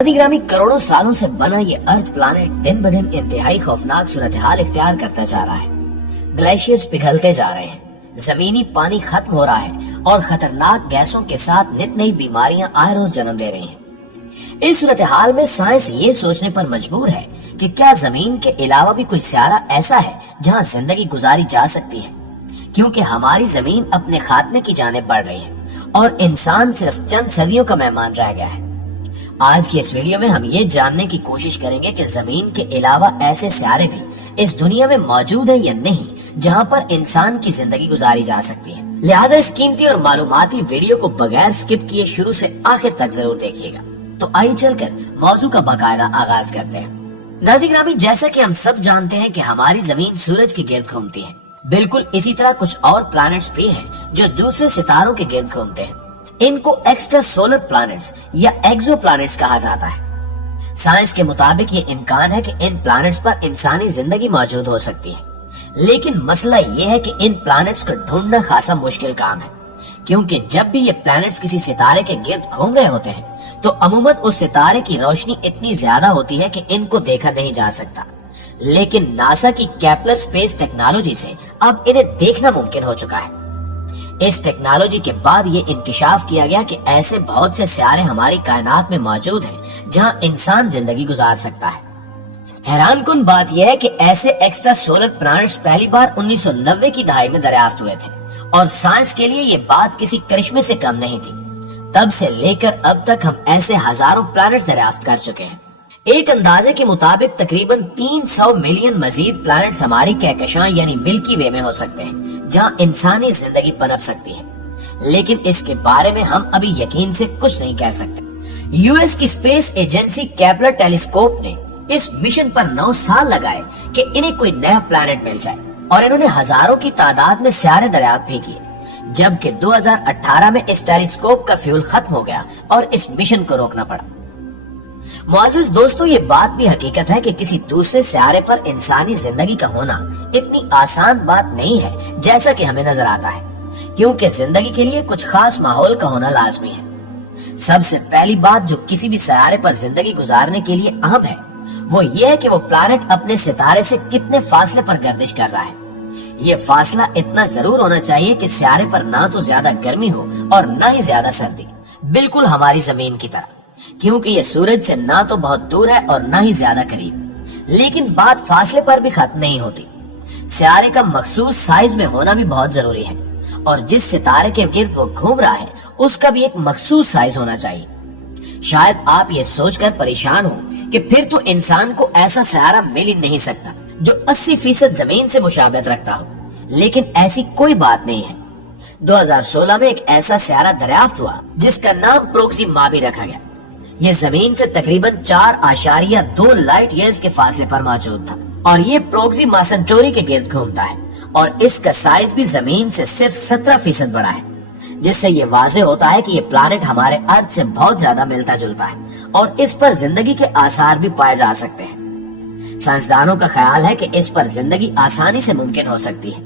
ग्रामी करोड़ों सालों से बना ये अर्थ प्लानेट दिन ब दिन इंतहाई खौफनाक सूरत हाल इख्तियार करता जा रहा है। ग्लेशियर्स पिघलते जा रहे हैं, जमीनी पानी खत्म हो रहा है और खतरनाक गैसों के साथ नित नई बीमारियां आए रोज जन्म ले रही हैं। इस सूरत हाल में साइंस ये सोचने पर मजबूर है कि क्या जमीन के अलावा भी कोई सियारा ऐसा है जहां जिंदगी गुजारी जा सकती है, क्योंकि हमारी जमीन अपने खात्मे की जानिब बढ़ रही है और इंसान सिर्फ चंद सदियों का मेहमान रह गया है। आज की इस वीडियो में हम ये जानने की कोशिश करेंगे कि जमीन के अलावा ऐसे सियारे भी इस दुनिया में मौजूद है या नहीं जहां पर इंसान की जिंदगी गुजारी जा सकती है। लिहाजा इस कीमती और मालूमाती वीडियो को बगैर स्किप किए शुरू से आखिर तक जरूर देखिएगा। तो आइए चलकर मौजू का बाकायदा आगाज करते हैं। नाज़रीन ग्रामी, जैसा कि हम सब जानते हैं कि हमारी जमीन सूरज के गिर्द घूमती है। बिल्कुल इसी तरह कुछ और प्लैनेट्स भी हैं जो दूसरे सितारों के गिर्द घूमते हैं। इनको एक्स्ट्रा सोलर प्लैनेट्स या एक्सो प्लैनेट्स कहा जाता है। साइंस के मुताबिक ये इम्कान है कि इन प्लैनेट्स पर इंसानी जिंदगी मौजूद हो सकती है, लेकिन मसला ये है कि इन प्लैनेट्स को ढूंढना खासा मुश्किल काम है, क्योंकि जब भी ये प्लैनेट्स किसी सितारे के गिर्द घूम रहे होते हैं तो अमूमन उस सितारे की रोशनी इतनी ज्यादा होती है कि इनको देखा नहीं जा सकता। लेकिन नासा की केपलर स्पेस टेक्नोलॉजी से अब इन्हें देखना मुमकिन हो चुका है। इस टेक्नोलॉजी के बाद ये इंकिशाफ किया गया कि ऐसे बहुत से सियारे हमारी कायनात में मौजूद हैं जहां इंसान जिंदगी गुजार सकता है। हैरानकुन बात यह है कि ऐसे एक्स्ट्रा सोलर प्लैनेट्स पहली बार 1990 की दहाई में दरियाफ्त हुए थे और साइंस के लिए ये बात किसी करिश्मे से कम नहीं थी। तब से लेकर अब तक हम ऐसे हजारों प्लैनेट्स दरियाफ्त कर चुके हैं। एक अंदाजे के मुताबिक तकरीबन 300 मिलियन मजीद प्लैनेट्स हमारी कहकशां यानी मिल्की वे में हो सकते हैं जहां इंसानी जिंदगी पनप सकती है, लेकिन इसके बारे में हम अभी यकीन से कुछ नहीं कह सकते। यूएस की स्पेस एजेंसी केपलर टेलीस्कोप ने इस मिशन पर 9 साल लगाए कि इन्हें कोई नया प्लैनेट मिल जाए और इन्होंने हजारों की तादाद में सियारे दरियाफ्त भी किए, जबकि 2018 में इस टेलीस्कोप का फ्यूल खत्म हो गया और इस मिशन को रोकना पड़ा। मुआज़िज़ दोस्तों, ये बात भी हकीकत है कि किसी दूसरे सियारे पर इंसानी जिंदगी का होना इतनी आसान बात नहीं है जैसा कि हमें नजर आता है, क्योंकि जिंदगी के लिए कुछ खास माहौल का होना लाजमी है। सबसे पहली बात जो किसी भी सियारे पर जिंदगी गुजारने के लिए अहम है वो ये है कि वो प्लैनेट अपने सितारे से कितने फासले पर गर्दिश कर रहा है। ये फासला इतना जरूर होना चाहिए कि सियारे पर ना तो ज्यादा गर्मी हो और ना ही ज्यादा सर्दी, बिल्कुल हमारी जमीन की तरह, क्योंकि ये सूरज से ना तो बहुत दूर है और ना ही ज्यादा करीब। लेकिन बात फासले पर भी खत्म नहीं होती। सियारे का मखसूस साइज में होना भी बहुत जरूरी है और जिस सितारे के गिर्द वो घूम रहा है उसका भी एक मखसूस साइज होना चाहिए। शायद आप ये सोचकर परेशान हो कि फिर तो इंसान को ऐसा सियारा मिल ही नहीं सकता जो 80% जमीन से मुशाबहत रखता हो, लेकिन ऐसी कोई बात नहीं है। 2016 में एक ऐसा सियारा दरियाफ्त हुआ जिसका नाम प्रोक्सिमा भी रखा गया। ये जमीन से तकरीबन 4.2 लाइट ईयर्स के फासले पर मौजूद था और ये प्रोक्सिमा सेंटोरी के गिर्द घूमता है और इसका साइज भी जमीन से सिर्फ 17% बड़ा है, जिससे ये वाज़ेह होता है कि ये प्लैनेट हमारे अर्थ से बहुत ज्यादा मिलता जुलता है और इस पर जिंदगी के आसार भी पाए जा सकते हैं। साइंसदानों का ख्याल है कि इस पर जिंदगी आसानी से मुमकिन हो सकती है,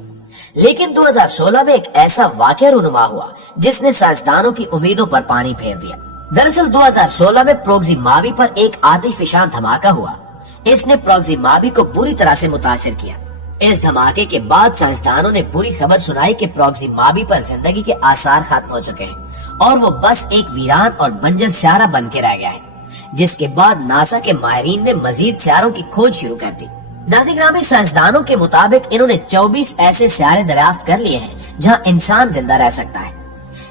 लेकिन 2016 में एक ऐसा वाकया रूनुमा हुआ जिसने साइंसदानों की उम्मीदों पर पानी फेर दिया। दरअसल 2016 में प्रोक्सिमावी पर एक आतिशफशान धमाका हुआ। इसने प्रोक्सिमावी को बुरी तरह से मुतासिर किया। इस धमाके के बाद साइंसदानों ने बुरी खबर सुनाई कि प्रोक्सिमावी पर जिंदगी के आसार खत्म हो चुके हैं और वो बस एक वीरान और बंजर सियारा बन के रह गया है, जिसके बाद नासा के माहिरीन ने मजीद सियारों की खोज शुरू कर दी। नाज़रीन ग्रामी, साइंसदानों के मुताबिक इन्होंने 24 ऐसे सियारे दरियाफ्त कर लिए हैं जहां इंसान जिंदा रह सकता है।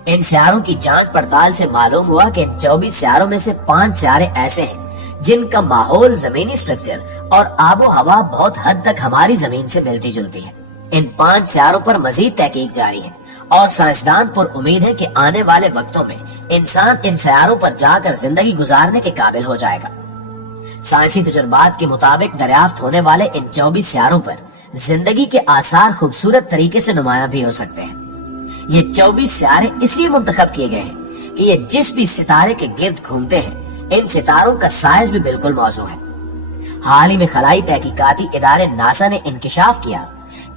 इन सियारों की जांच पड़ताल से मालूम हुआ कि इन 24 सियारों में से 5 सियारे ऐसे हैं जिनका माहौल, जमीनी स्ट्रक्चर और आबो हवा बहुत हद तक हमारी जमीन से मिलती जुलती है। इन 5 सियारों पर मजीद तहकीक जारी है और साइंसदान पर उम्मीद है कि आने वाले वक्तों में इंसान इन सियारों पर जाकर जिंदगी गुजारने के काबिल हो जाएगा। साइंसी तजुर्बात के मुताबिक दरियाफ्त होने वाले इन 24 सियारों पर जिंदगी के आसार खूबसूरत तरीके से नुमाया भी हो सकते हैं। ये 24 सियारे इसलिए मुंतखब किए गए हैं कि ये जिस भी सितारे के गिर्द घूमते हैं इन सितारों का साइज भी बिल्कुल मौजू है। हाल ही में खलाई तहकीकाती इदारे नासा ने इंकिशाफ किया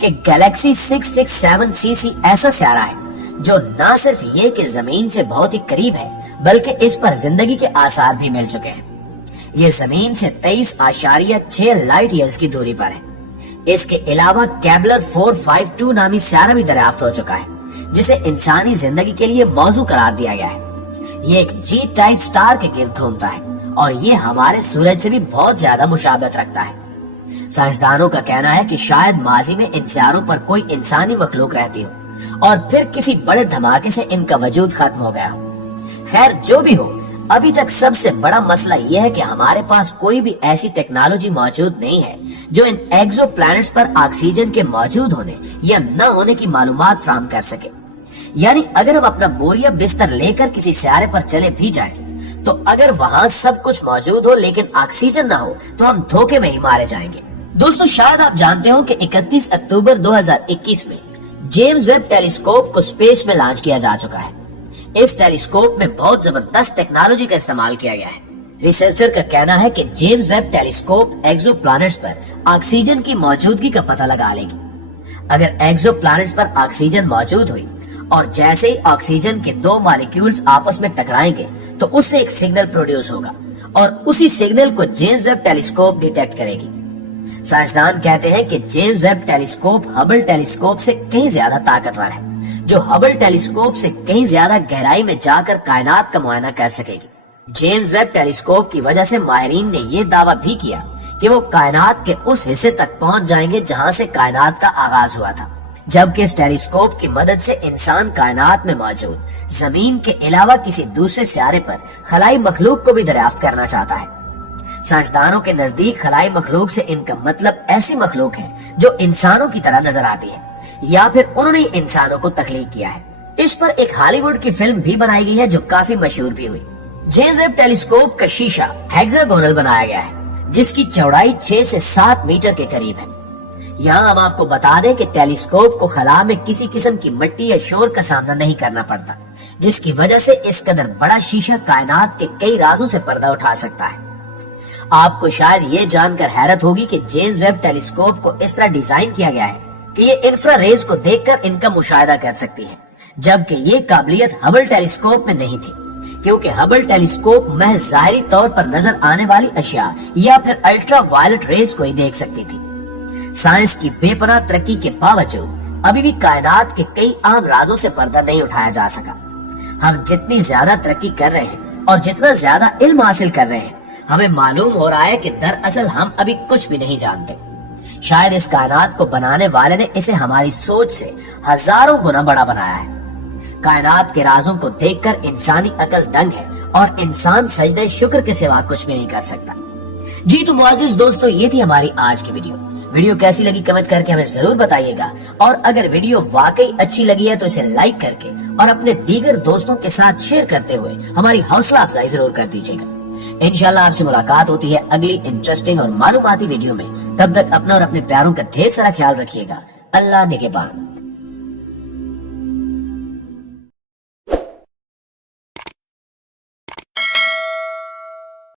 कि गैलेक्सी 667 CC ऐसा सियारा है जो न सिर्फ ये कि जमीन से बहुत ही करीब है, बल्कि इस पर जिंदगी के आसार भी मिल चुके हैं। ये जमीन से 23.6 लाइट ईयर्स की दूरी पर है। इसके अलावा केबलर 452 नामी सियारा भी दरियाफ्त हो चुका है, जिसे इंसानी जिंदगी के लिए मौजू करार दिया गया है। ये एक जी टाइप स्टार के गिर्द घूमता है और ये हमारे सूरज से भी बहुत ज्यादा मुशाबहत रखता है। साइंसदानों का कहना है कि शायद माजी में इन सियारों पर कोई इंसानी मखलूक रहती हो और फिर किसी बड़े धमाके से इनका वजूद खत्म हो गया। खैर जो भी हो, अभी तक सबसे बड़ा मसला यह है कि हमारे पास कोई भी ऐसी टेक्नोलॉजी मौजूद नहीं है जो इन एक्सो प्लैनेट्स पर ऑक्सीजन के मौजूद होने या न होने की मालूमात फराहम कर सके। यानी अगर हम अपना बोरिया बिस्तर लेकर किसी सियारे पर चले भी जाएं, तो अगर वहाँ सब कुछ मौजूद हो लेकिन ऑक्सीजन ना हो तो हम धोखे में ही मारे जाएंगे। दोस्तों, शायद आप जानते हो कि 31 अक्टूबर 2021 में जेम्स वेब टेलीस्कोप को स्पेस में लॉन्च किया जा चुका है। इस टेलीस्कोप में बहुत जबरदस्त टेक्नोलॉजी का इस्तेमाल किया गया है। रिसर्चर का कहना है कि जेम्स वेब टेलीस्कोप एक्सो प्लैनेट्स पर ऑक्सीजन की मौजूदगी का पता लगा लेगी। अगर एक्सो प्लैनेट्स पर ऑक्सीजन मौजूद हुई और जैसे ही ऑक्सीजन के दो मॉलिक्यूल्स आपस में टकराएंगे तो उससे एक सिग्नल प्रोड्यूस होगा और उसी सिग्नल को जेम्स वेब टेलीस्कोप डिटेक्ट करेगी। साइंसदान कहते हैं कि James Webb telescope Hubble telescope से कहीं ज्यादा ताकतवर है, जो हबल टेलीस्कोप से कहीं ज्यादा गहराई में जाकर कायनात का मुआयना कर सकेगी। जेम्स वेब टेलीस्कोप की वजह से माहिरीन ने यह दावा भी किया कि वो कायनात के उस हिस्से तक पहुंच जाएंगे जहां से कायनात का आगाज हुआ था, जबकि इस टेलीस्कोप की मदद से इंसान कायनात में मौजूद जमीन के अलावा किसी दूसरे सियारे पर खलाई मखलूक को भी दरियाफ्त करना चाहता है। साइंसदानों के नजदीक खलाई मखलूक से इनका मतलब ऐसी मखलूक है जो इंसानों की तरह नजर आती है या फिर उन्होंने इंसानों को तख्लीक किया है। इस पर एक हॉलीवुड की फिल्म भी बनाई गई है जो काफी मशहूर भी हुई। जेम्स वेब टेलीस्कोप का शीशा हेक्सागोनल बनाया गया है, जिसकी चौड़ाई 6 से 7 मीटर के करीब है। यहाँ हम आपको बता दें कि टेलीस्कोप को खला में किसी किस्म की मिट्टी या शोर का सामना नहीं करना पड़ता, जिसकी वजह से इस कदर बड़ा शीशा कायनात के कई राजों से पर्दा उठा सकता है। आपको शायद ये जानकर हैरत होगी कि जेम्स वेब टेलीस्कोप को इस तरह डिजाइन किया गया है कि ये इंफ्रारेज को देखकर इनका मुशाहिदा कर सकती है, जबकि ये काबिलियत हबल टेलीस्कोप में नहीं थी, क्योंकि हबल टेलीस्कोप महज ज़ाहिरी तौर पर नजर आने वाली अशिया या फिर अल्ट्रा वायलेट रेज को ही देख सकती थी। साइंस की बेपनाह तरक्की के बावजूद अभी भी कायनात के कई आम राजों से पर्दा नहीं उठाया जा सका। हम जितनी ज्यादा तरक्की कर रहे हैं और जितना ज्यादा इल्म हासिल कर रहे हैं, हमें मालूम हो रहा है कि दरअसल हम अभी कुछ भी नहीं जानते। शायद इस कायनात को बनाने वाले ने इसे हमारी सोच से हजारों गुना बड़ा बनाया है। कायनात के राजों को देखकर इंसानी अकल दंग है और इंसान सजदे शुक्र के सिवा कुछ भी नहीं कर सकता। जी तो मुआजिज दोस्तों, ये थी हमारी आज की वीडियो कैसी लगी कमेंट करके हमें जरूर बताइएगा, और अगर वीडियो वाकई अच्छी लगी है तो इसे लाइक करके और अपने दीगर दोस्तों के साथ शेयर करते हुए हमारी हौसला अफजाई जरूर कर दीजिएगा। इंशाल्लाह आपसे मुलाकात होती है अगली इंटरेस्टिंग और मालूमाती वीडियो में। तब तक अपना और अपने प्यारों का ढेर सारा ख्याल रखिएगा। अल्लाह निगहबान।